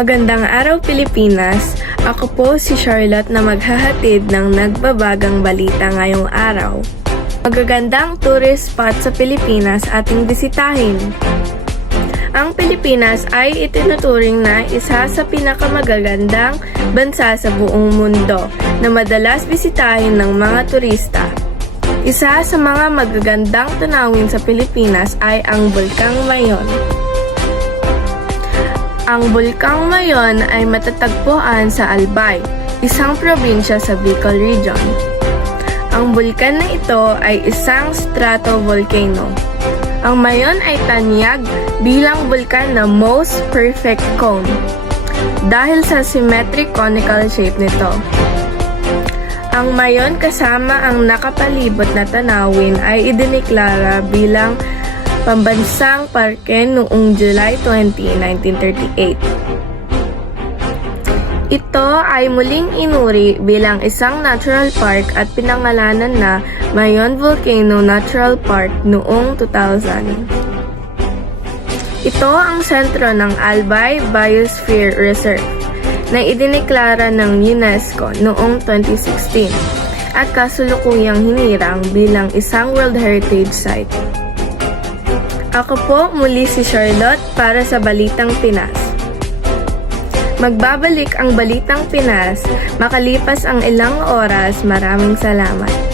Magandang araw Pilipinas! Ako po si Charlotte na maghahatid ng nagbabagang balita ngayong araw. Magagandang tourist spot sa Pilipinas ating bisitahin. Ang Pilipinas ay itinuturing na isa sa pinakamagagandang bansa sa buong mundo na madalas bisitahin ng mga turista. Isa sa mga magagandang tanawin sa Pilipinas ay ang Bulkang Mayon. Ang Bulkang Mayon ay matatagpuan sa Albay, isang probinsya sa Bicol Region. Ang bulkan na ito ay isang stratovolcano. Ang Mayon ay tanyag bilang bulkan na most perfect cone dahil sa symmetric conical shape nito. Ang Mayon kasama ang nakapalibot na tanawin ay idineklara bilang pambansang parke noong July 20, 1938. Ito ay muling inuri bilang isang natural park at pinangalanan na Mayon Volcano Natural Park noong 2000. Ito ang sentro ng Albay Biosphere Reserve na idineklara ng UNESCO noong 2016 at kasulukuyang hinirang bilang isang World Heritage Site. Ako po muli si Charlotte para sa Balitang Pinas. Magbabalik ang Balitang Pinas makalipas ang ilang oras. Maraming salamat.